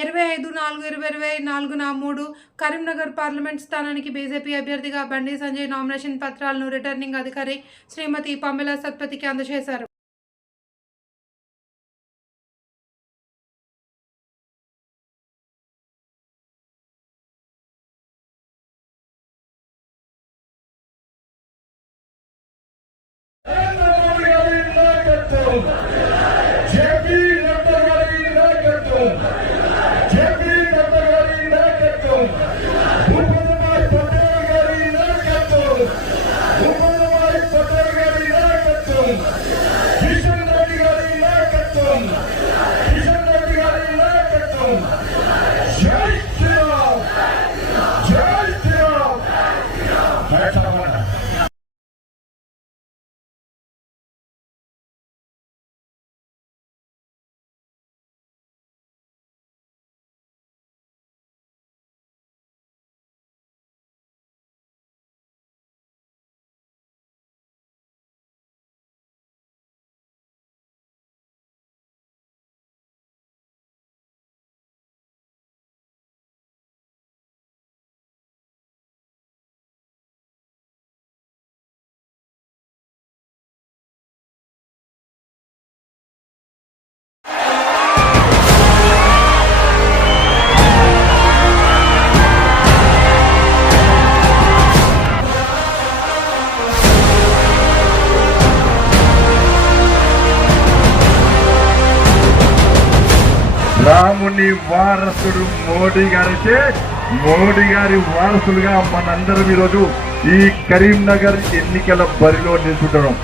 25/4/2024 Karimnagar parliament స్థానానికి BJP అభ్యర్థిగా Bandi Sanjay nomination పత్రాలను రిటర్నింగ్ అధికారి శ్రీమతి పమ్మెల సత్పతికి అందజేశారు. రాముని వారసుడు మోడీ గారైతే మోడీ గారి వారసులుగా మనందరం ఈరోజు ఈ కరీంనగర్ ఎన్నికల బరిలో నిల్చుంటున్నాం.